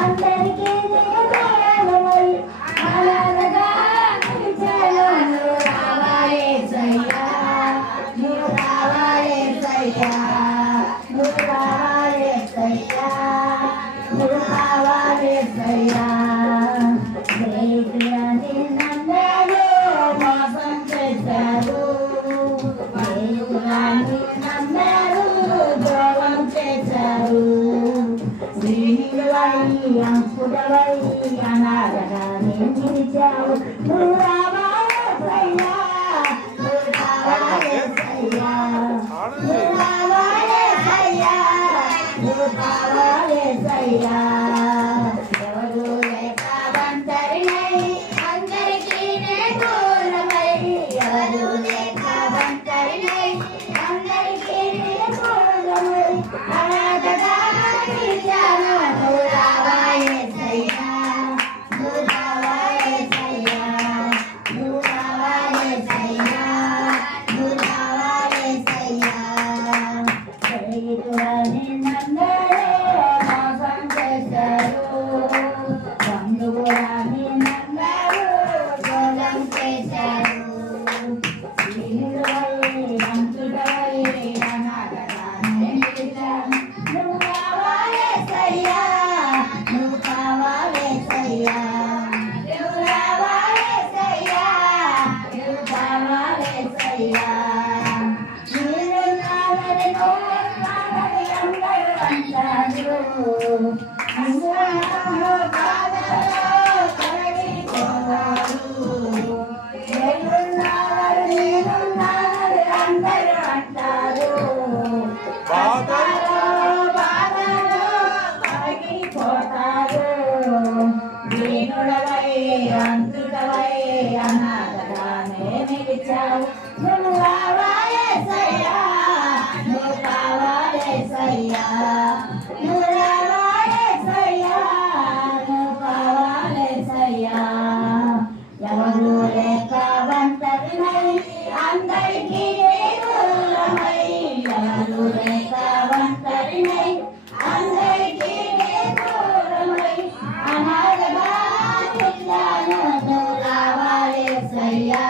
అందరికీ దూరమై అనాథగా నిలిచాను. నువ్వు రావాయేసయ్యా, నువ్వు రావాయేసయ్యా, నువ్వు రావాయేసయ్యా, నువ్వు రావాయేసయ్యా. స్నేహితులని నమ్మారు, మోసం చేశారు. స్నేహితులని నమ్మారు, ద్రోహం చేశారు. స్నేహితులై అంకుడవై అనాథగా నిలిచావు. నువ్వు రావాయేసయ్యా, నువ్వు రావాయేసయ్యా, నువ్వు రావాయేసయ్యా, నువ్వు రావాయేసయ్యా. ఎవరు లేక ఒంటరినై అందరికీ దూరమై, ఎవరు లేక ఒంటరినై అందరికీ దూరమై అనాథగా నిలిచాను. నువ్వు రావాయేసయ్యా, నువ్వు రావాయేసయ్యా, నువ్వు రావాయేసయ్యా, నువ్వు రావాయేసయ్యా. స్నేహితులని నమ్మారు, మోసం చేశారు. బంధువులని నమ్మారు, ద్రోహం చేశారు. స్నేహితులై అంకుడవై అనాథగా నిలిచాను. నువ్వు రావాయేసయ్యా, నువ్వు కావాలేసయ్యా, నువ్వు రావాయేసయ్యా, నువ్వు కావాలేసయ్యా. నీవున్నావని నువ్వున్నావని అందరూ అంటారు. అందరూ బాధలో కరిగిపోతారు. నేనున్నావని నేనున్నావని అందరూ అంటారు. బాధలో కరిగిపోతారు. దీనుడవై అంతుడవై అనాథగానే నిలిచావు. నువ్వు రావాయేసయ్యా, నువ్వు కావాలేసయ్యా, నువ్వు రావాయేసయ్యా, నువ్వు కావాలేసయ్యా. ఎవరు లేక ఒంటరినై అందరికీ దూరమై, ఎవరు లేక ఒంటరినై అందరికీ దూరమై అనాథగా నిలిచాను. నువ్వు రావాయేసయ్యా,